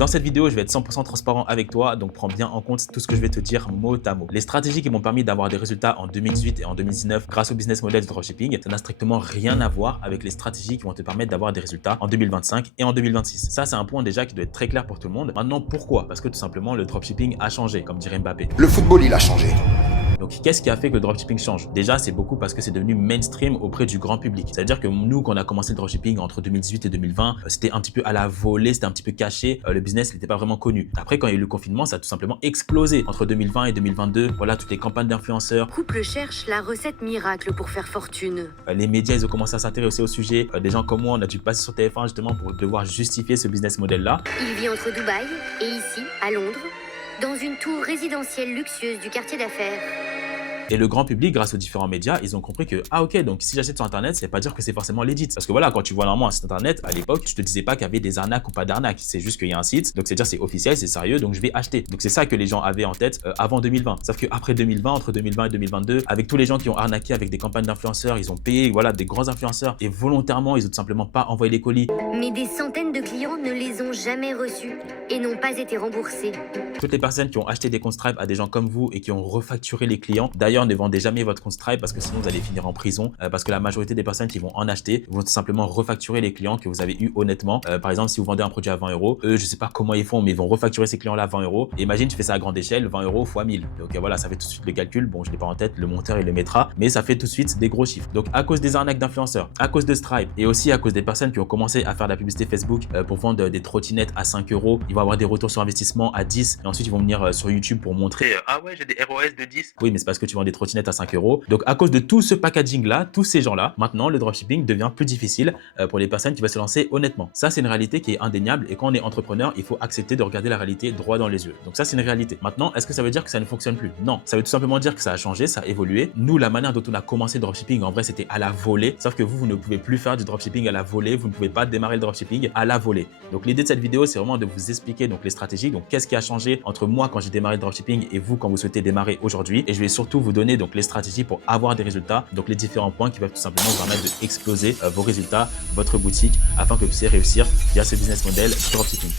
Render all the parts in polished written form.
Dans cette vidéo, je vais être 100% transparent avec toi, donc prends bien en compte tout ce que je vais te dire mot à mot. Les stratégies qui m'ont permis d'avoir des résultats en 2018 et en 2019 grâce au business model du dropshipping, ça n'a strictement rien à voir avec les stratégies qui vont te permettre d'avoir des résultats en 2025 et en 2026. Ça, c'est un point déjà qui doit être très clair pour tout le monde. Maintenant, pourquoi? Parce que tout simplement, le dropshipping a changé, comme dirait Mbappé. Le football, il a changé. Donc, qu'est-ce qui a fait que le dropshipping change? Déjà, c'est beaucoup parce que c'est devenu mainstream auprès du grand public. C'est-à-dire que nous, quand on a commencé le dropshipping entre 2018 et 2020, c'était un petit peu à la volée, c'était un petit peu caché. Le business n'était pas vraiment connu. Après, quand il y a eu le confinement, ça a tout simplement explosé. Entre 2020 et 2022, voilà, toutes les campagnes d'influenceurs. Couple cherche la recette miracle pour faire fortune. Les médias, ils ont commencé à s'intéresser au sujet. Des gens comme moi, on a dû passer sur TF1 justement pour devoir justifier ce business model-là. Il vit entre Dubaï et ici, à Londres, dans une tour résidentielle luxueuse du quartier d'affaires. Et le grand public, grâce aux différents médias, ils ont compris que, ah ok, donc si j'achète sur Internet, ça veut pas dire que c'est forcément legit. Parce que voilà, quand tu vois normalement un site Internet, à l'époque, je te disais pas qu'il y avait des arnaques ou pas d'arnaques. C'est juste qu'il y a un site, donc c'est-à-dire c'est officiel, c'est sérieux, donc je vais acheter. Donc c'est ça que les gens avaient en tête avant 2020. Sauf qu'après 2020, entre 2020 et 2022, avec tous les gens qui ont arnaqué avec des campagnes d'influenceurs, ils ont payé, voilà, des grands influenceurs et volontairement, ils ont tout simplement pas envoyé les colis. Mais des centaines de clients ne les ont jamais reçus et n'ont pas été remboursés. Toutes les personnes qui ont acheté des comptes Stripe à des gens comme vous et qui ont refacturé les clients, d'ailleurs, ne vendez jamais votre compte Stripe parce que sinon vous allez finir en prison parce que la majorité des personnes qui vont en acheter vont tout simplement refacturer les clients que vous avez eu honnêtement. Par exemple, si vous vendez un produit à 20 euros, eux, je sais pas comment ils font, mais ils vont refacturer ces clients-là à 20 euros. Et imagine, tu fais ça à grande échelle, 20 euros fois 1000. Donc voilà, ça fait tout de suite le calcul. Bon, je l'ai pas en tête, le monteur il le mettra, mais ça fait tout de suite des gros chiffres. Donc à cause des arnaques d'influenceurs, à cause de Stripe et aussi à cause des personnes qui ont commencé à faire de la publicité Facebook pour vendre des trottinettes à 5 euros, ils vont avoir des retours sur investissement à 10 et ensuite ils vont venir sur YouTube pour montrer ah ouais, j'ai des ROS de 10. Oui, mais c'est parce que tu vends des trottinettes à 5 euros. Donc à cause de tout ce packaging là, tous ces gens là, maintenant le dropshipping devient plus difficile pour les personnes qui veulent se lancer honnêtement. Ça, c'est une réalité qui est indéniable et quand on est entrepreneur, il faut accepter de regarder la réalité droit dans les yeux. Donc ça, c'est une réalité. Maintenant, est-ce que ça veut dire que ça ne fonctionne plus? Non, ça veut tout simplement dire que ça a changé, ça a évolué. Nous, la manière dont on a commencé le dropshipping, en vrai, c'était à la volée. Sauf que vous ne pouvez plus faire du dropshipping à la volée, vous ne pouvez pas démarrer le dropshipping à la volée. Donc l'idée de cette vidéo, c'est vraiment de vous expliquer donc les stratégies. Donc qu'est-ce qui a changé entre moi quand j'ai démarré le dropshipping et vous quand vous souhaitez démarrer aujourd'hui. Et je vais surtout vous donner donc les stratégies pour avoir des résultats. Donc les différents points qui peuvent tout simplement vous permettre d'exploser vos résultats, votre boutique, afin que vous puissiez réussir via ce business model du dropshipping.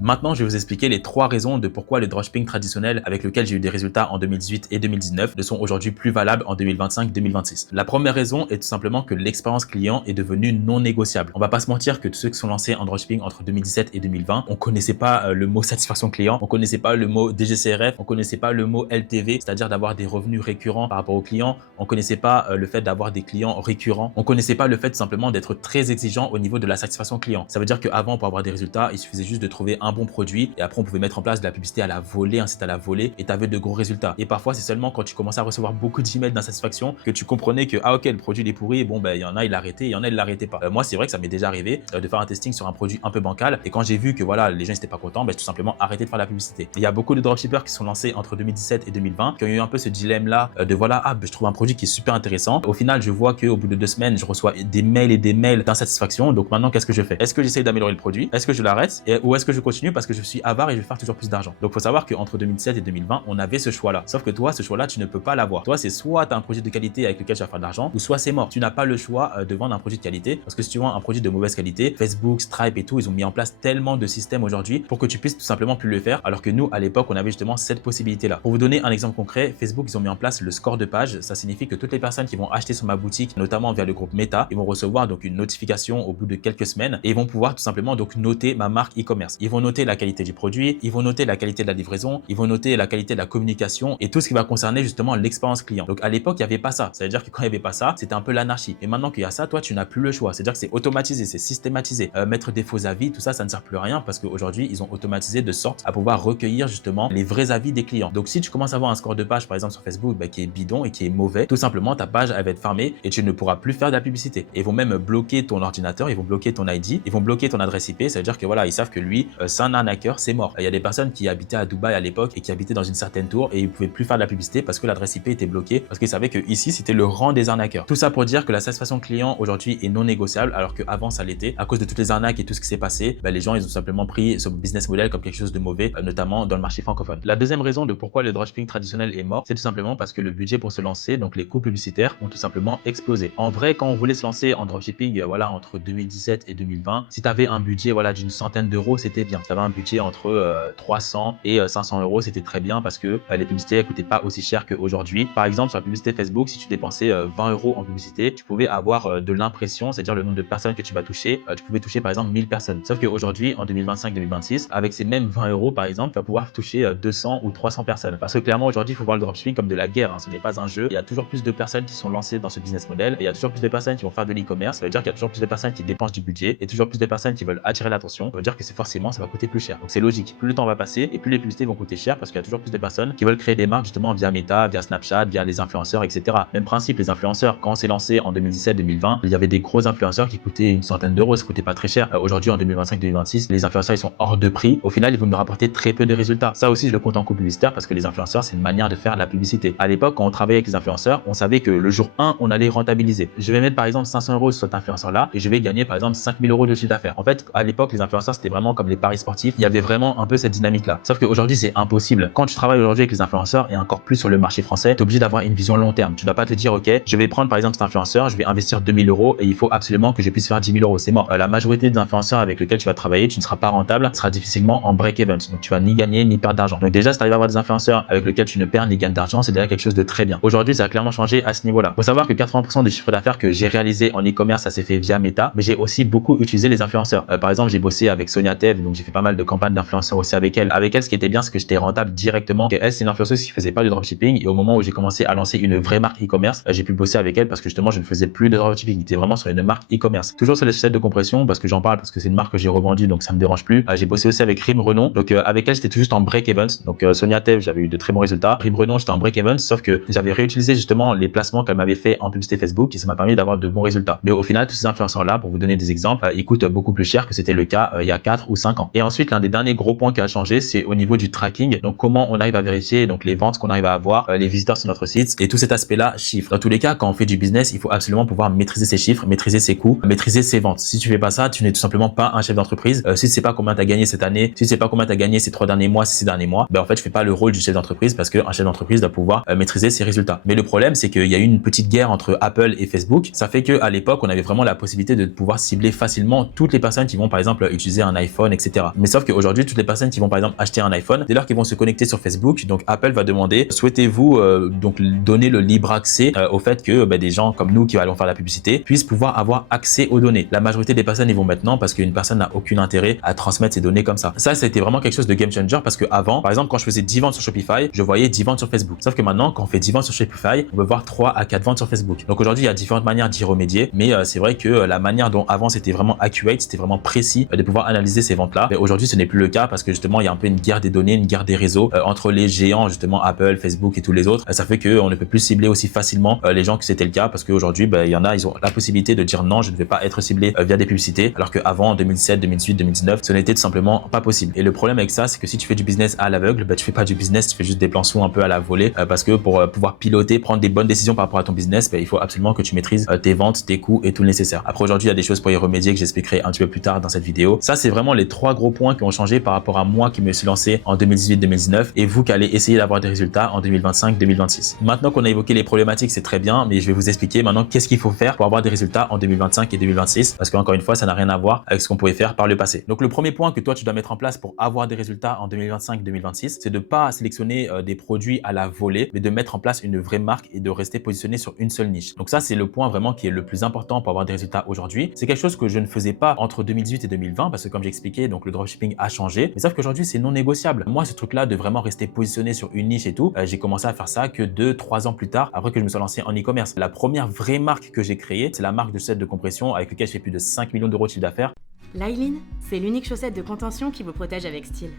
Maintenant, je vais vous expliquer les 3 raisons de pourquoi le dropshipping traditionnel avec lequel j'ai eu des résultats en 2018 et 2019 ne sont aujourd'hui plus valables en 2025-2026. La première raison est tout simplement que l'expérience client est devenue non négociable. On va pas se mentir que tous ceux qui sont lancés en dropshipping entre 2017 et 2020, on connaissait pas le mot satisfaction client, on connaissait pas le mot DGCRF, on connaissait pas le mot LTV, c'est-à-dire d'avoir des revenus récurrents par rapport aux clients, on connaissait pas le fait d'avoir des clients récurrents, on connaissait pas le fait tout simplement d'être très exigeant au niveau de la satisfaction client. Ça veut dire qu'avant, pour avoir des résultats, il suffisait juste de trouver un bon produit et après on pouvait mettre en place de la publicité à la volée, un site à la volée et tu avais de gros résultats. Et parfois c'est seulement quand tu commençais à recevoir beaucoup d'emails d'insatisfaction que tu comprenais que ah ok, le produit il est pourri, bon ben il y en a il l'arrêtait, il y en a il l'arrêtait pas. Moi c'est vrai que ça m'est déjà arrivé de faire un testing sur un produit un peu bancal et quand j'ai vu que voilà les gens n'étaient pas contents, ben j'ai tout simplement arrêté de faire la publicité. Et il y a beaucoup de dropshippers qui sont lancés entre 2017 et 2020 qui ont eu un peu ce dilemme là de voilà ah ben, je trouve un produit qui est super intéressant. Au final je vois qu'au bout de 2 semaines je reçois des mails et des mails d'insatisfaction. Donc maintenant qu'est-ce que je fais? Est-ce que j'essaye d'améliorer le produit? Est-ce que je l'arrête ou est-ce que je continue parce que je suis avare et je vais faire toujours plus d'argent? Donc, il faut savoir qu'entre 2017 et 2020, on avait ce choix-là. Sauf que toi, ce choix-là, tu ne peux pas l'avoir. Toi, c'est soit tu as un projet de qualité avec lequel tu vas faire de l'argent, ou soit c'est mort. Tu n'as pas le choix de vendre un produit de qualité parce que si tu vends un produit de mauvaise qualité, Facebook, Stripe et tout, ils ont mis en place tellement de systèmes aujourd'hui pour que tu puisses tout simplement plus le faire. Alors que nous, à l'époque, on avait justement cette possibilité-là. Pour vous donner un exemple concret, Facebook, ils ont mis en place le score de page. Ça signifie que toutes les personnes qui vont acheter sur ma boutique, notamment via le groupe Meta, ils vont recevoir donc une notification au bout de quelques semaines et ils vont pouvoir tout simplement donc noter ma marque e-commerce. Ils vont noter la qualité du produit, ils vont noter la qualité de la livraison, ils vont noter la qualité de la communication et tout ce qui va concerner justement l'expérience client. Donc à l'époque, il n'y avait pas ça. C'est-à-dire que quand il n'y avait pas ça, c'était un peu l'anarchie. Et maintenant qu'il y a ça, toi, tu n'as plus le choix. C'est-à-dire que c'est automatisé, c'est systématisé. Mettre des faux avis, tout ça, ça ne sert plus à rien parce qu'aujourd'hui, ils ont automatisé de sorte à pouvoir recueillir justement les vrais avis des clients. Donc si tu commences à avoir un score de page, par exemple sur Facebook, qui est bidon et qui est mauvais, tout simplement, ta page, elle va être fermée et tu ne pourras plus faire de la publicité. Et ils vont même bloquer ton ordinateur, ils vont bloquer ton ID, ils vont bloquer ton adresse IP. Ça veut dire que voilà, ils savent que lui, c'est un arnaqueur, c'est mort. Il y a des personnes qui habitaient à Dubaï à l'époque et qui habitaient dans une certaine tour et ils pouvaient plus faire de la publicité parce que l'adresse IP était bloquée parce qu'ils savaient que ici c'était le rang des arnaqueurs. Tout ça pour dire que la satisfaction client aujourd'hui est non négociable alors qu'avant ça l'était. À cause de toutes les arnaques et tout ce qui s'est passé, les gens ils ont simplement pris ce business model comme quelque chose de mauvais, notamment dans le marché francophone. La deuxième raison de pourquoi le dropshipping traditionnel est mort, c'est tout simplement parce que le budget pour se lancer, donc les coûts publicitaires, ont tout simplement explosé. En vrai, quand on voulait se lancer en dropshipping, voilà, entre 2017 et 2020, si tu avais un budget voilà, d'une centaine d'euros, c'était bien. Si tu avais un budget entre 300 et 500 euros, c'était très bien parce que les publicités ne coûtaient pas aussi cher qu'aujourd'hui. Par exemple, sur la publicité Facebook, si tu dépensais 20 euros en publicité, tu pouvais avoir de l'impression, c'est-à-dire le nombre de personnes que tu vas toucher. Tu pouvais toucher par exemple 1000 personnes. Sauf qu'aujourd'hui, en 2025-2026, avec ces mêmes 20 euros par exemple, tu vas pouvoir toucher 200 ou 300 personnes. Parce que clairement, aujourd'hui, il faut voir le dropshipping comme de la guerre. Ce n'est pas un jeu. Il y a toujours plus de personnes qui sont lancées dans ce business model. Et il y a toujours plus de personnes qui vont faire de l'e-commerce. Ça veut dire qu'il y a toujours plus de personnes qui dépensent du budget et toujours plus de personnes qui veulent attirer l'attention. Ça veut dire que c'est forcément, ça va coûter plus cher. Donc c'est logique. Plus le temps va passer et plus les publicités vont coûter cher parce qu'il y a toujours plus de personnes qui veulent créer des marques justement via Meta, via Snapchat, via les influenceurs, etc. Même principe, les influenceurs, quand on s'est lancé en 2017-2020, il y avait des gros influenceurs qui coûtaient une centaine d'euros, ça coûtait pas très cher. Aujourd'hui, en 2025-2026, les influenceurs ils sont hors de prix. Au final, ils vont me rapporter très peu de résultats. Ça aussi, je le compte en coût publicitaire parce que les influenceurs, c'est une manière de faire de la publicité. À l'époque, quand on travaillait avec les influenceurs, on savait que le jour 1, on allait rentabiliser. Je vais mettre par exemple 500 euros sur cet influenceur-là et je vais gagner par exemple 5000 euros de chiffre d'affaires. En fait, à l'époque, les influenceurs, c'était vraiment comme les paris sportifs. Il y avait vraiment un peu cette dynamique-là. Sauf qu'aujourd'hui, c'est impossible. Quand tu travailles aujourd'hui avec les influenceurs et encore plus sur le marché français, tu es obligé d'avoir une vision long terme. Tu ne dois pas te dire, OK, je vais prendre par exemple cet influenceur, je vais investir 2000 euros et il faut absolument que je puisse faire 10 000 euros. C'est mort. La majorité des influenceurs avec lesquels tu vas travailler, tu ne seras pas rentable, tu seras difficilement en break-even. Donc, tu vas ni gagner ni perdre d'argent. Donc, déjà, si tu arrives à avoir des influenceurs avec lesquels tu ne perds ni gagnes d'argent, c'est déjà quelque chose de très bien. Aujourd'hui, ça a clairement changé à ce niveau-là. Il faut savoir que 80% des chiffres d'affaires que j'ai réalisés en e-commerce, ça s'est fait via Meta, mais j'ai aussi beaucoup utilisé les influenceurs. Par exemple, j'ai bossé avec Sonia Tev, donc j'ai fait pas mal de campagnes d'influenceurs aussi avec elle. Avec elle, ce qui était bien, c'est que j'étais rentable directement. Elle, c'est une influenceuse qui faisait pas de dropshipping et au moment où j'ai commencé à lancer une vraie marque e-commerce, j'ai pu bosser avec elle parce que justement, je ne faisais plus de dropshipping. J'étais vraiment sur une marque e-commerce. Toujours sur les chaînes de compression parce que j'en parle parce que c'est une marque que j'ai revendue, donc ça me dérange plus. J'ai bossé aussi avec Rim Renon. Donc avec elle, j'étais tout juste en break-even. Donc Sonia Tev, j'avais eu de très bons résultats. Rim Renon, j'étais en break-even, sauf que j'avais réutilisé justement les placements qu'elle m'avait fait en publicité Facebook et ça m'a permis d'avoir de bons résultats. Mais au final, tous ces influenceurs-là, pour vous donner des exemples, ils coûtent beaucoup plus cher que c'était le cas il y a 4 ou 5 ans. Et ensuite, l'un des derniers gros points qui a changé, c'est au niveau du tracking. Donc comment on arrive à vérifier donc les ventes qu'on arrive à avoir, les visiteurs sur notre site et tout cet aspect-là, chiffres. Dans tous les cas, quand on fait du business, il faut absolument pouvoir maîtriser ses chiffres, maîtriser ses coûts, maîtriser ses ventes. Si tu fais pas ça, tu n'es tout simplement pas un chef d'entreprise. Si tu sais pas combien tu as gagné cette année, si tu sais pas combien tu as gagné ces 3 derniers mois, ces derniers mois, en fait, tu fais pas le rôle du chef d'entreprise parce qu'un chef d'entreprise doit pouvoir maîtriser ses résultats. Mais le problème, c'est qu'il y a eu une petite guerre entre Apple et Facebook. Ça fait que à l'époque, on avait vraiment la possibilité de pouvoir cibler facilement toutes les personnes qui vont par exemple utiliser un iPhone, etc. Mais sauf qu'aujourd'hui, toutes les personnes qui vont par exemple acheter un iPhone, dès lors qu'ils vont se connecter sur Facebook, donc Apple va demander souhaitez-vous donc donner le libre accès au fait que des gens comme nous qui allons faire la publicité puissent pouvoir avoir accès aux données. La majorité des personnes y vont maintenant parce qu'une personne n'a aucun intérêt à transmettre ces données comme ça. Ça a été vraiment quelque chose de game changer parce que avant, par exemple, quand je faisais 10 ventes sur Shopify, je voyais 10 ventes sur Facebook. Sauf que maintenant, quand on fait 10 ventes sur Shopify, on peut voir 3 à 4 ventes sur Facebook. Donc aujourd'hui, il y a différentes manières d'y remédier, mais c'est vrai que la manière dont avant c'était vraiment accurate, c'était vraiment précis de pouvoir analyser ces ventes-là. Mais aujourd'hui, ce n'est plus le cas parce que justement, il y a un peu une guerre des données, une guerre des réseaux entre les géants, justement Apple, Facebook et tous les autres. Ça fait qu'on ne peut plus cibler aussi facilement les gens que c'était le cas parce qu'aujourd'hui, il y en a, ils ont la possibilité de dire non, je ne vais pas être ciblé via des publicités, alors qu'avant, en 2007, 2008, 2019, ce n'était tout simplement pas possible. Et le problème avec ça, c'est que si tu fais du business à l'aveugle, tu fais pas du business, tu fais juste des plans sous un peu à la volée parce que pour pouvoir piloter, prendre des bonnes décisions par rapport à ton business, il faut absolument que tu maîtrises tes ventes, tes coûts et tout le nécessaire. Après, aujourd'hui, il y a des choses pour y remédier que j'expliquerai un petit peu plus tard dans cette vidéo. Ça, c'est vraiment les 3 gros points qui ont changé par rapport à moi qui me suis lancé en 2018-2019 et vous qui allez essayer d'avoir des résultats en 2025-2026. Maintenant qu'on a évoqué les problématiques, c'est très bien, mais je vais vous expliquer maintenant qu'est-ce qu'il faut faire pour avoir des résultats en 2025 et 2026 parce qu'encore une fois, ça n'a rien à voir avec ce qu'on pouvait faire par le passé. Donc, le premier point que toi, tu dois mettre en place pour avoir des résultats en 2025-2026, c'est de pas sélectionner des produits à la volée, mais de mettre en place une vraie marque et de rester positionné sur une seule niche. Donc ça, c'est le point vraiment qui est le plus important pour avoir des résultats aujourd'hui. C'est quelque chose que je ne faisais pas entre 2018 et 2020 parce que comme j'expliquais, donc le dropshipping a changé, mais sauf qu'aujourd'hui, c'est non négociable. Moi, ce truc-là de vraiment rester positionné sur une niche et tout, j'ai commencé à faire ça que 2-3 ans plus tard, après que je me sois lancé en e-commerce. La première vraie marque que j'ai créée, c'est la marque de chaussettes de compression avec laquelle je fais plus de 5 millions d'euros de chiffre d'affaires. Lylin, c'est l'unique chaussette de contention qui vous protège avec style.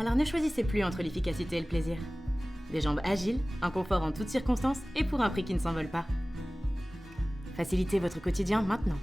Alors ne choisissez plus entre l'efficacité et le plaisir. Des jambes agiles, un confort en toutes circonstances et pour un prix qui ne s'envole pas. Facilitez votre quotidien maintenant.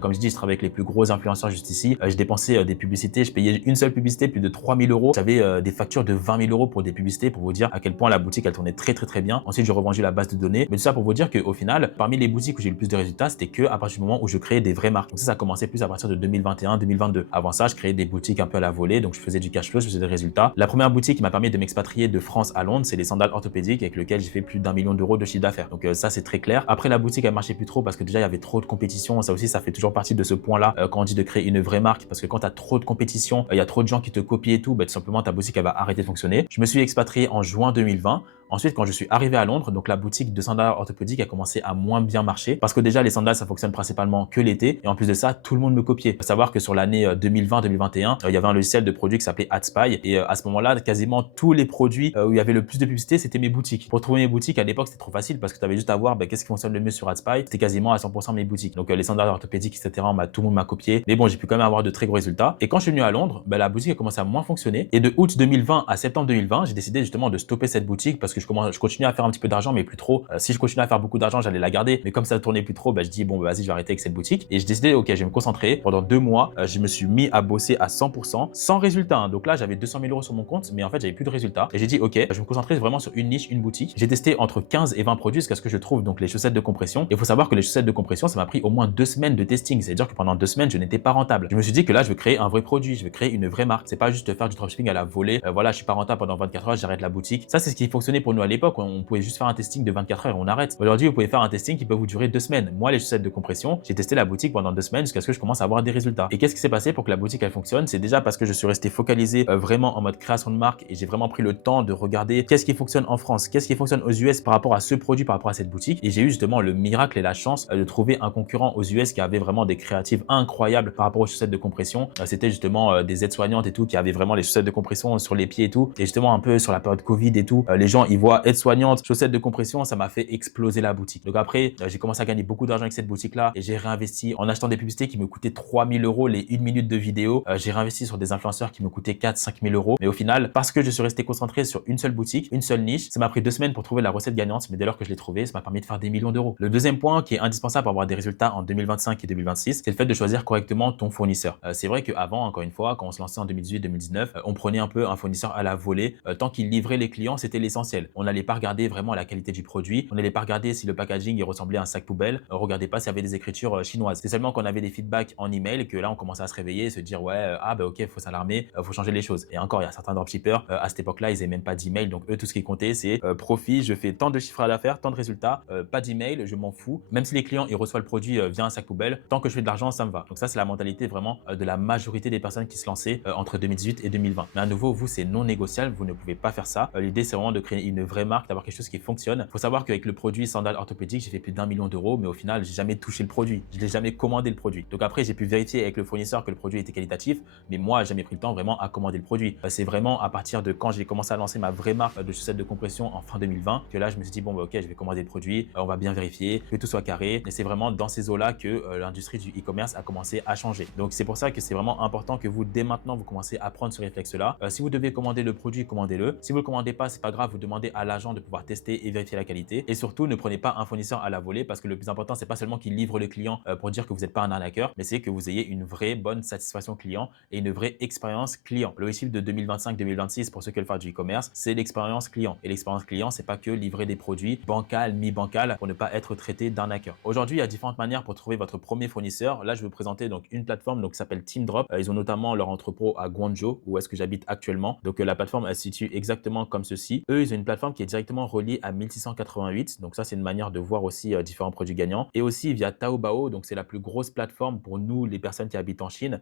Comme je dis, je travaille avec les plus gros influenceurs juste ici. J'ai dépensé des publicités, je payais une seule publicité plus de 3000 euros. J'avais des factures de 20 000 euros pour des publicités pour vous dire à quel point la boutique elle tournait très bien. Ensuite, j'ai revendu la base de données. Mais tout ça pour vous dire qu'au final, parmi les boutiques où j'ai eu le plus de résultats, c'était que à partir du moment où je créais des vraies marques. Donc ça a commencé plus à partir de 2021-2022. Avant ça, je créais des boutiques un peu à la volée, donc je faisais du cash flow, je faisais des résultats. La première boutique qui m'a permis de m'expatrier de France à Londres, c'est les sandales orthopédiques avec lesquelles j'ai fait plus d'1 million d'euros de chiffre d'affaires. Donc ça, c'est très clair. Après, la boutique, elle marchait plus trop parce que déjà, il y avait trop de compétition. Ça aussi, ça fait toujours partie de ce point-là quand on dit de créer une vraie marque, parce que quand tu as trop de compétition, il y a trop de gens qui te copient et tout, tout simplement, ta boutique, elle va arrêter de fonctionner. Je me suis expatrié en juin 2020. Ensuite, quand je suis arrivé à Londres, donc la boutique de sandales orthopédiques a commencé à moins bien marcher parce que déjà, les sandales, ça fonctionne principalement que l'été. Et en plus de ça, tout le monde me copiait. Il faut savoir que sur l'année 2020-2021, il y avait un logiciel de produit qui s'appelait AdSpy. Et à ce moment-là, quasiment tous les produits où il y avait le plus de publicité, c'était mes boutiques. Pour trouver mes boutiques, à l'époque, c'était trop facile parce que tu avais juste à voir qu'est-ce qui fonctionne le mieux sur AdSpy. C'était quasiment à 100% mes boutiques. Donc les sandales orthopédiques, etc., tout le monde m'a copié. Mais bon, j'ai pu quand même avoir de très gros résultats. Et quand je suis venu à Londres, la boutique a commencé à moins fonctionner. Et de août 2020 à septembre 2020, j'ai décidé justement de stopper cette boutique parce que je continuais à faire un petit peu d'argent, mais plus trop. Si je continuais à faire beaucoup d'argent, j'allais la garder. Mais comme ça tournait plus trop, je dis bon, vas-y, je vais arrêter avec cette boutique. Et j'ai décidé, ok, je vais me concentrer. Pendant 2 mois, je me suis mis à bosser à 100% sans résultat. Donc là, j'avais 200 000 euros sur mon compte, mais en fait, j'avais plus de résultats. Et j'ai dit, ok, je vais me concentrer vraiment sur une niche, une boutique. J'ai testé entre 15 et 20 produits jusqu'à ce que je trouve donc les chaussettes de compression. Et il faut savoir que les chaussettes de compression, ça m'a pris au moins 2 semaines de testing. C'est-à-dire que pendant 2 semaines, je n'étais pas rentable. Je me suis dit que là, je veux créer un vrai produit, je veux créer une vraie marque. C'est pas juste faire du dropshipping à la volée. Voilà, je suis pas rentable pendant 24 heures, j'arrête la boutique. Ça, c'est ce qui fonctionnait pour nous à l'époque. On pouvait juste faire un testing de 24 heures et on arrête. Aujourd'hui, vous pouvez faire un testing qui peut vous durer 2 semaines. Moi, les chaussettes de compression, j'ai testé la boutique pendant 2 semaines jusqu'à ce que je commence à avoir des résultats. Et qu'est-ce qui s'est passé pour que la boutique elle fonctionne? C'est déjà parce que je suis resté focalisé vraiment en mode création de marque et j'ai vraiment pris le temps de regarder qu'est-ce qui fonctionne en France, qu'est-ce qui fonctionne aux US par rapport à ce produit, par rapport à cette boutique. Et j'ai eu justement le miracle et la chance de trouver un concurrent aux US qui avait vraiment des créatives incroyables par rapport aux chaussettes de compression. C'était justement des aides-soignantes et tout qui avaient vraiment les chaussettes de compression sur les pieds et tout. Et justement un peu sur la période Covid et tout, les gens ils voient aide-soignante, chaussettes de compression, ça m'a fait exploser la boutique. Donc après, j'ai commencé à gagner beaucoup d'argent avec cette boutique-là et j'ai réinvesti en achetant des publicités qui me coûtaient 3000 euros les 1 minute de vidéo. J'ai réinvesti sur des influenceurs qui me coûtaient 4-5 000 euros. Mais au final, parce que je suis resté concentré sur une seule boutique, une seule niche, ça m'a pris 2 semaines pour trouver la recette gagnante. Mais dès lors que je l'ai trouvée, ça m'a permis de faire des millions d'euros. Le deuxième point qui est indispensable pour avoir des résultats en 2025 et 2026, c'est le fait de choisir correctement ton fournisseur. C'est vrai qu'avant, encore une fois, quand on se lançait en 2018-2019, on prenait un peu un fournisseur à la volée. Tant qu'il livrait les clients, c'était l'essentiel. On n'allait pas regarder vraiment la qualité du produit. On n'allait pas regarder si le packaging il ressemblait à un sac poubelle. Regardez pas s'il y avait des écritures chinoises. C'est seulement qu'on avait des feedbacks en email que là on commençait à se réveiller et se dire ouais ok, faut s'alarmer, faut changer les choses. Et encore, il y a certains dropshippers à cette époque-là, ils n'avaient même pas d'email. Donc eux, tout ce qui comptait, c'est profit, je fais tant de chiffres d'affaires, tant de résultats, pas d'email, je m'en fous. Même si les clients ils reçoivent le produit via un sac poubelle, tant que je fais de l'argent, ça me va. Donc ça, c'est la mentalité vraiment de la majorité des personnes qui se lançaient entre 2018 et 2020. Mais à nouveau, vous, c'est non négociable, vous ne pouvez pas faire ça. L'idée, c'est vraiment de créer une vraie marque, d'avoir quelque chose qui fonctionne. Il faut savoir qu'avec le produit sandales orthopédiques, j'ai fait plus d'1 million d'euros, mais au final, j'ai jamais touché le produit. Je n'ai jamais commandé le produit. Donc après, j'ai pu vérifier avec le fournisseur que le produit était qualitatif, mais moi, j'ai jamais pris le temps vraiment à commander le produit. C'est vraiment à partir de quand j'ai commencé à lancer ma vraie marque de chaussettes de compression en fin 2020 que là, je me suis dit bon, ok, je vais commander le produit, on va bien vérifier que tout soit carré. Et c'est vraiment dans ces eaux-là que l'industrie du e-commerce a commencé à changer. Donc c'est pour ça que c'est vraiment important que vous, dès maintenant, vous commencez à prendre ce réflexe-là. Si vous devez commander le produit, commandez-le. Si vous le commandez pas, c'est pas grave, vous demandez à l'agent de pouvoir tester et vérifier la qualité. Et surtout, ne prenez pas un fournisseur à la volée parce que le plus important, c'est pas seulement qu'il livre le client pour dire que vous n'êtes pas un arnaqueur, mais c'est que vous ayez une vraie bonne satisfaction client et une vraie expérience client. L'objectif de 2025-2026 pour ceux qui veulent faire du e-commerce, c'est l'expérience client. Et l'expérience client, c'est pas que livrer des produits bancal, mi-bancal pour ne pas être traité d'arnaqueur. Aujourd'hui, il y a différentes manières pour trouver votre premier fournisseur. Là, je vais vous présenter donc une plateforme qui s'appelle Teamdrop. Ils ont notamment leur entrepôt à Guangzhou, où est-ce que j'habite actuellement. Donc la plateforme, elle se situe exactement comme ceci. Eux, ils ont une plateforme qui est directement reliée à 1688. Donc ça, c'est une manière de voir aussi différents produits gagnants. Et aussi via Taobao, donc c'est la plus grosse plateforme pour nous, les personnes qui habitent en Chine.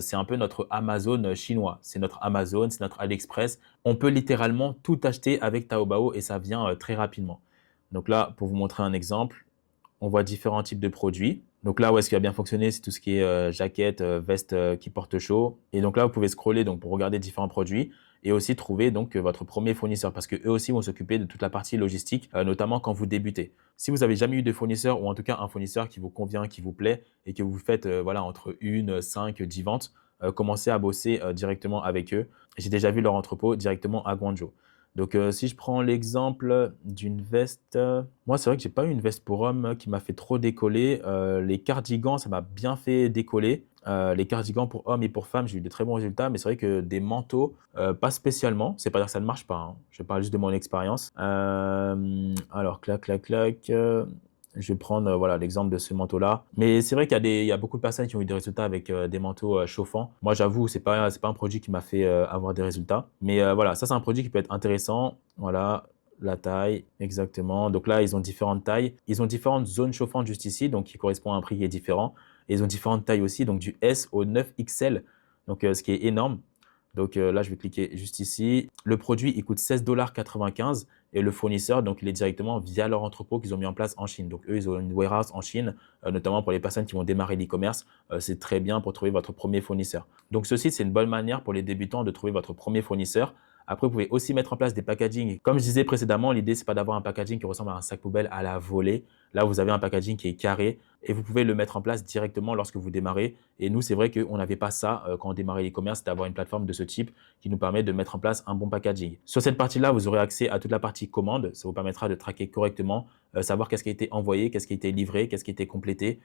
C'est un peu notre Amazon chinois. C'est notre Amazon, c'est notre AliExpress. On peut littéralement tout acheter avec Taobao et ça vient très rapidement. Donc là, pour vous montrer un exemple, on voit différents types de produits. Donc là, où est-ce qu'il a bien fonctionné, c'est tout ce qui est jaquette, veste qui porte chaud. Et donc là, vous pouvez scroller pour regarder différents produits et aussi trouver donc votre premier fournisseur parce qu'eux aussi vont s'occuper de toute la partie logistique, notamment quand vous débutez. Si vous n'avez jamais eu de fournisseur ou en tout cas un fournisseur qui vous convient, qui vous plaît et que vous faites entre 1, 5, 10 ventes, commencez à bosser directement avec eux. J'ai déjà vu leur entrepôt directement à Guangzhou. Donc, si je prends l'exemple d'une veste, moi, c'est vrai que j'ai pas eu une veste pour homme qui m'a fait trop décoller. Les cardigans, ça m'a bien fait décoller. Les cardigans pour hommes et pour femmes, j'ai eu de très bons résultats, mais c'est vrai que des manteaux, pas spécialement. C'est pas dire que ça ne marche pas, hein. Je parle juste de mon expérience. Alors, clac, clac, clac. Je vais prendre voilà, l'exemple de ce manteau-là. Mais c'est vrai il y a beaucoup de personnes qui ont eu des résultats avec des manteaux chauffants. Moi, j'avoue, c'est pas un produit qui m'a fait avoir des résultats. Mais voilà, ça, c'est un produit qui peut être intéressant. Voilà, la taille, exactement. Donc là, ils ont différentes tailles. Ils ont différentes zones chauffantes juste ici, donc qui correspond à un prix qui est différent. Et ils ont différentes tailles aussi, donc du S au 9XL, donc ce qui est énorme. Donc là, je vais cliquer juste ici. Le produit, il coûte 16,95 $ et le fournisseur, donc il est directement via leur entrepôt qu'ils ont mis en place en Chine. Donc eux, ils ont une warehouse en Chine, notamment pour les personnes qui vont démarrer l'e-commerce. C'est très bien pour trouver votre premier fournisseur. Donc ce site, c'est une bonne manière pour les débutants de trouver votre premier fournisseur. Après, vous pouvez aussi mettre en place des packaging. Comme je disais précédemment, l'idée, c'est pas d'avoir un packaging qui ressemble à un sac poubelle à la volée. Là, vous avez un packaging qui est carré et vous pouvez le mettre en place directement lorsque vous démarrez. Et nous, c'est vrai qu'on n'avait pas ça quand on démarrait l'e-commerce, d'avoir une plateforme de ce type qui nous permet de mettre en place un bon packaging. Sur cette partie-là, vous aurez accès à toute la partie commande. Ça vous permettra de traquer correctement, savoir qu'est-ce qui a été envoyé, qu'est-ce qui a été livré, qu'est-ce qui a été complété.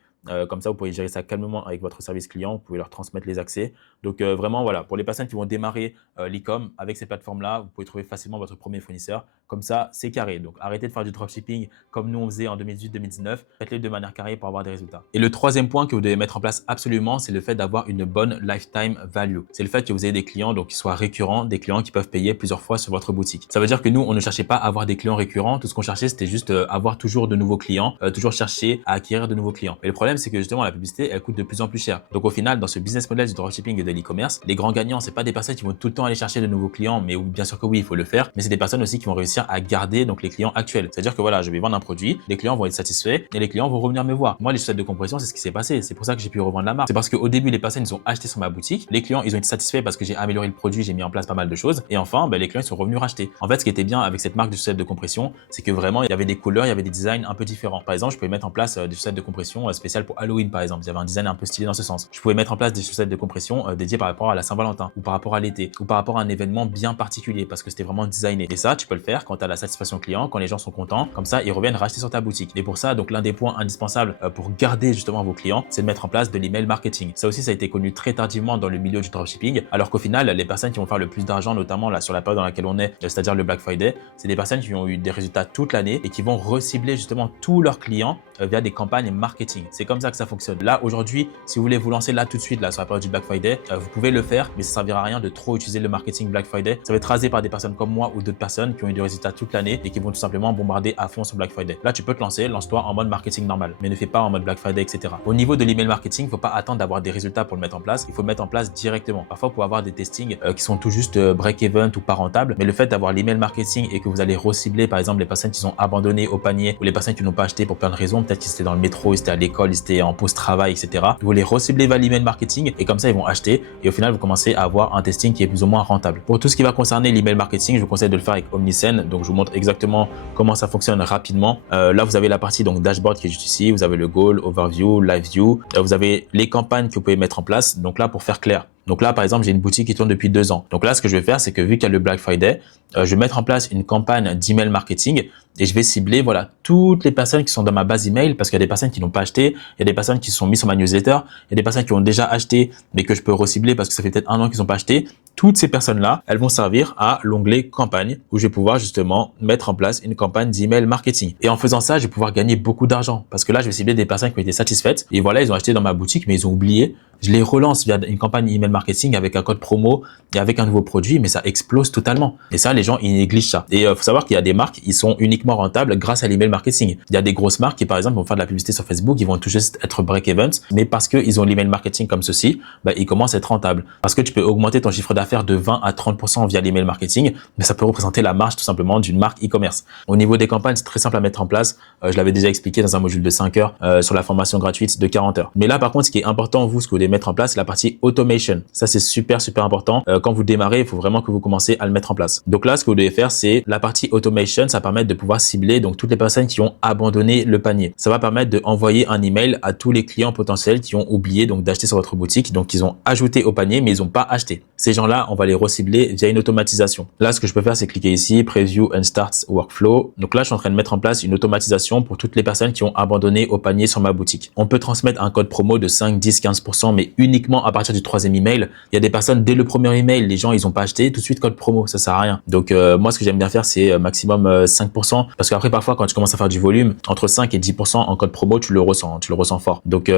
Comme ça, vous pouvez gérer ça calmement avec votre service client. Vous pouvez leur transmettre les accès. Donc, vraiment, voilà, pour les personnes qui vont démarrer l'e-com avec ces plateformes-là, vous pouvez trouver facilement votre premier fournisseur. Comme ça, c'est carré. Donc, arrêtez de faire du dropshipping comme nous on faisait en 2018-2019. Faites-le de manière carrée pour avoir des résultats. Et le troisième point que vous devez mettre en place absolument, c'est le fait d'avoir une bonne lifetime value. C'est le fait que vous ayez des clients donc qui soient récurrents, des clients qui peuvent payer plusieurs fois sur votre boutique. Ça veut dire que nous, on ne cherchait pas à avoir des clients récurrents. Tout ce qu'on cherchait, c'était juste avoir toujours de nouveaux clients, toujours chercher à acquérir de nouveaux clients. Mais le problème, c'est que justement, la publicité, elle coûte de plus en plus cher. Donc, au final, dans ce business model du dropshipping et de l'e-commerce, les grands gagnants, c'est pas des personnes qui vont tout le temps aller chercher de nouveaux clients, mais bien sûr que oui, il faut le faire. Mais c'est des personnes aussi qui vont réussir à garder donc les clients actuels. C'est-à-dire que voilà, je vais vendre un produit, les clients vont être satisfaits et les clients vont revenir me voir. Moi, les chaussettes de compression, c'est ce qui s'est passé. C'est pour ça que j'ai pu revendre la marque. C'est parce qu'au début, les personnes, ils ont acheté sur ma boutique. Les clients, ils ont été satisfaits parce que j'ai amélioré le produit, j'ai mis en place pas mal de choses. Et enfin, les clients, ils sont revenus racheter. En fait, ce qui était bien avec cette marque de chaussettes de compression, c'est que vraiment, il y avait des couleurs, il y avait des designs un peu différents. Par exemple, je pouvais mettre en place des chaussettes de compression spéciales pour Halloween, par exemple. Il y avait un design un peu stylé dans ce sens. Je pouvais mettre en place des chaussettes de compression dédiées par rapport à la Saint-Valentin ou par rapport à l'été ou par rapport à un événement bien particulier parce que c'était vraiment designé. Et ça, tu peux le faire quand tu as la satisfaction client, quand les gens sont contents. Comme ça, ils reviennent racheter sur ta boutique. Et pour ça, donc l'un des points indispensables pour garder justement vos clients, c'est de mettre en place de l'email marketing. Ça aussi, ça a été connu très tardivement dans le milieu du dropshipping, alors qu'au final, les personnes qui vont faire le plus d'argent, notamment là sur la période dans laquelle on est, c'est-à-dire le Black Friday, c'est des personnes qui ont eu des résultats toute l'année et qui vont recibler justement tous leurs clients via des campagnes marketing. C'est comme ça que ça fonctionne. Là, aujourd'hui, si vous voulez vous lancer là tout de suite là sur la période du Black Friday, vous pouvez le faire, mais ça servira à rien de trop utiliser le marketing Black Friday. Ça va être rasé par des personnes comme moi ou d'autres personnes qui ont eu des résultats toute l'année et qui vont tout simplement bombarder à fond sur Black Friday. Là, tu peux te lancer, lance-toi en mode marketing normal, mais ne fais pas en mode Black Friday, etc. Au niveau de l'email marketing, il ne faut pas attendre d'avoir des résultats pour le mettre en place. Il faut le mettre en place directement. Parfois, pour avoir des testings qui sont tout juste break-even ou pas rentables, mais le fait d'avoir l'email marketing et que vous allez recibler par exemple les personnes qui sont abandonnées au panier ou les personnes qui n'ont pas acheté pour plein de raisons, peut-être qu'ils étaient dans le métro, ils étaient à l'école, ils étaient en pause travail, etc. Vous les reciblez via l'email marketing et comme ça, ils vont acheter et au final, vous commencez à avoir un testing qui est plus ou moins rentable. Pour tout ce qui va concerner l'email marketing, je vous conseille de le faire avec Omnisend. Donc, je vous montre exactement comment ça fonctionne rapidement. Là, vous avez la partie donc dashboard qui est juste ici. Vous avez le goal, overview, live view. Vous avez les campagnes que vous pouvez mettre en place. Donc là, pour faire clair. Donc là, par exemple, j'ai une boutique qui tourne depuis 2 ans. Donc là, ce que je vais faire, c'est que vu qu'il y a le Black Friday, je vais mettre en place une campagne d'email marketing et je vais cibler voilà toutes les personnes qui sont dans ma base email parce qu'il y a des personnes qui n'ont pas acheté, il y a des personnes qui se sont mises sur ma newsletter, il y a des personnes qui ont déjà acheté mais que je peux recibler parce que ça fait peut-être 1 an qu'ils n'ont pas acheté. Toutes ces personnes-là, elles vont servir à l'onglet campagne où je vais pouvoir justement mettre en place une campagne d'email marketing. Et en faisant ça, je vais pouvoir gagner beaucoup d'argent parce que là, je vais cibler des personnes qui ont été satisfaites et voilà, ils ont acheté dans ma boutique mais ils ont oublié. Je les relance via une campagne email marketing avec un code promo et avec un nouveau produit, mais ça explose totalement. Et ça, les gens, ils négligent ça. Et faut savoir qu'il y a des marques, ils sont uniquement rentables grâce à l'email marketing. Il y a des grosses marques qui, par exemple, vont faire de la publicité sur Facebook, ils vont tout juste être break-even, mais parce qu'ils ont l'email marketing comme ceci, ils commencent à être rentables. Parce que tu peux augmenter ton chiffre d'affaires de 20 à 30% via l'email marketing, mais ça peut représenter la marge tout simplement d'une marque e-commerce. Au niveau des campagnes, c'est très simple à mettre en place. Je l'avais déjà expliqué dans un module de 5 heures sur la formation gratuite de 40 heures. Mais là, par contre, ce qui est important, vous, ce que vous devez mettre en place, c'est la partie automation. Ça, c'est super important. Quand vous démarrez, il faut vraiment que vous commencez à le mettre en place. Donc là, ce que vous devez faire, c'est la partie automation. Ça permet de pouvoir pouvoir cibler donc toutes les personnes qui ont abandonné le panier. Ça va permettre d'envoyer un email à tous les clients potentiels qui ont oublié donc d'acheter sur votre boutique, donc ils ont ajouté au panier mais ils n'ont pas acheté. Ces gens-là, on va les recibler via une automatisation. Là, ce que je peux faire, c'est cliquer ici, Preview and Start Workflow. Donc là, je suis en train de mettre en place une automatisation pour toutes les personnes qui ont abandonné au panier sur ma boutique. On peut transmettre un code promo de 5, 10, 15%, mais uniquement à partir du 3e email. Il y a des personnes, dès le premier email, les gens, ils n'ont pas acheté, tout de suite code promo, ça sert à rien. Donc moi, ce que j'aime bien faire, c'est maximum 5%, parce qu'après, parfois, quand tu commences à faire du volume, entre 5 et 10% en code promo, tu le ressens fort. Donc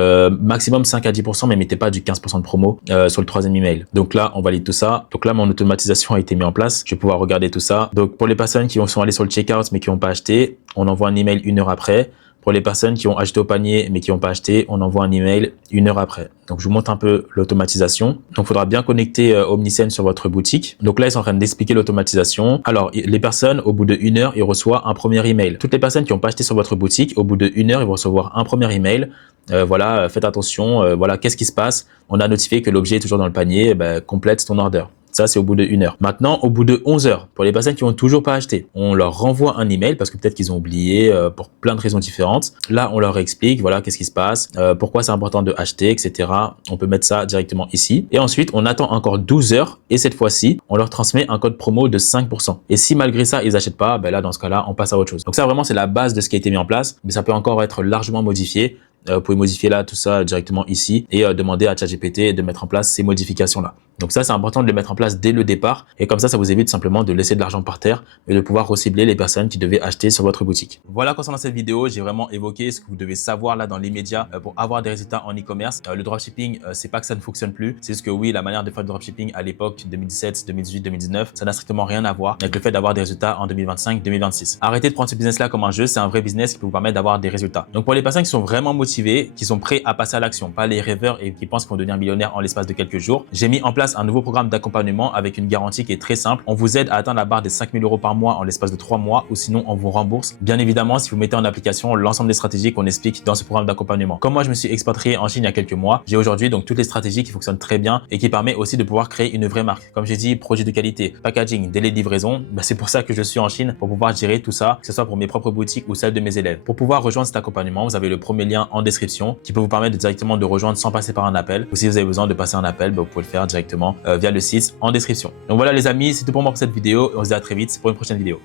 maximum 5 à 10%, mais mettez pas du 15% de promo sur le 3e email. Donc là, on valide tout ça. Donc là, mon automatisation a été mise en place. Je vais pouvoir regarder tout ça. Donc pour les personnes qui sont allées sur le checkout mais qui n'ont pas acheté, on envoie un email 1 heure après. Pour les personnes qui ont acheté au panier mais qui n'ont pas acheté, on envoie un email 1 heure après. Donc, je vous montre un peu l'automatisation. Donc, il faudra bien connecter Omnisense sur votre boutique. Donc là, ils sont en train d'expliquer l'automatisation. Alors, les personnes, au bout de 1 heure, ils reçoivent un premier email. Toutes les personnes qui n'ont pas acheté sur votre boutique, au bout de 1 heure, ils vont recevoir un premier email. Voilà, faites attention. Voilà, qu'est-ce qui se passe? On a notifié que l'objet est toujours dans le panier. Complète ton order. Ça, c'est au bout de 1 heure. Maintenant, au bout de 11 heures, pour les personnes qui n'ont toujours pas acheté, on leur renvoie un email parce que peut-être qu'ils ont oublié pour plein de raisons différentes. Là, on leur explique, voilà, qu'est-ce qui se passe, pourquoi c'est important de acheter, etc. On peut mettre ça directement ici. Et ensuite, on attend encore 12 heures et cette fois-ci, on leur transmet un code promo de 5%. Et si malgré ça, ils n'achètent pas, là, dans ce cas-là, on passe à autre chose. Donc ça, vraiment, c'est la base de ce qui a été mis en place, mais ça peut encore être largement modifié. Vous pouvez modifier là tout ça directement ici et demander à ChatGPT de mettre en place ces modifications-là. Donc ça, c'est important de les mettre en place dès le départ et comme ça vous évite simplement de laisser de l'argent par terre et de pouvoir recibler les personnes qui devaient acheter sur votre boutique. Voilà, concernant cette vidéo, j'ai vraiment évoqué ce que vous devez savoir là dans l'immédiat pour avoir des résultats en e-commerce. Le dropshipping, c'est pas que ça ne fonctionne plus, c'est juste que oui, la manière de faire du dropshipping à l'époque 2017, 2018, 2019, ça n'a strictement rien à voir avec le fait d'avoir des résultats en 2025, 2026. Arrêtez de prendre ce business-là comme un jeu, c'est un vrai business qui peut vous permettre d'avoir des résultats. Donc pour les personnes qui sont vraiment motivées, qui sont prêts à passer à l'action, pas les rêveurs et qui pensent qu'ils vont devenir millionnaires en l'espace de quelques jours, j'ai mis en place un nouveau programme d'accompagnement avec une garantie qui est très simple. On vous aide à atteindre la barre des 5 000 € par mois en l'espace de 3 mois ou sinon on vous rembourse. Bien évidemment, si vous mettez en application l'ensemble des stratégies qu'on explique dans ce programme d'accompagnement. Comme moi, je me suis expatrié en Chine il y a quelques mois, j'ai aujourd'hui donc toutes les stratégies qui fonctionnent très bien et qui permet aussi de pouvoir créer une vraie marque. Comme j'ai dit, produit de qualité, packaging, délai de livraison, c'est pour ça que je suis en Chine, pour pouvoir gérer tout ça, que ce soit pour mes propres boutiques ou celles de mes élèves. Pour pouvoir rejoindre cet accompagnement, vous avez le premier lien en description qui peut vous permettre directement de rejoindre sans passer par un appel. Ou si vous avez besoin de passer un appel, vous pouvez le faire directement via le site en description. Donc voilà les amis, c'est tout pour moi pour cette vidéo et on se dit à très vite pour une prochaine vidéo.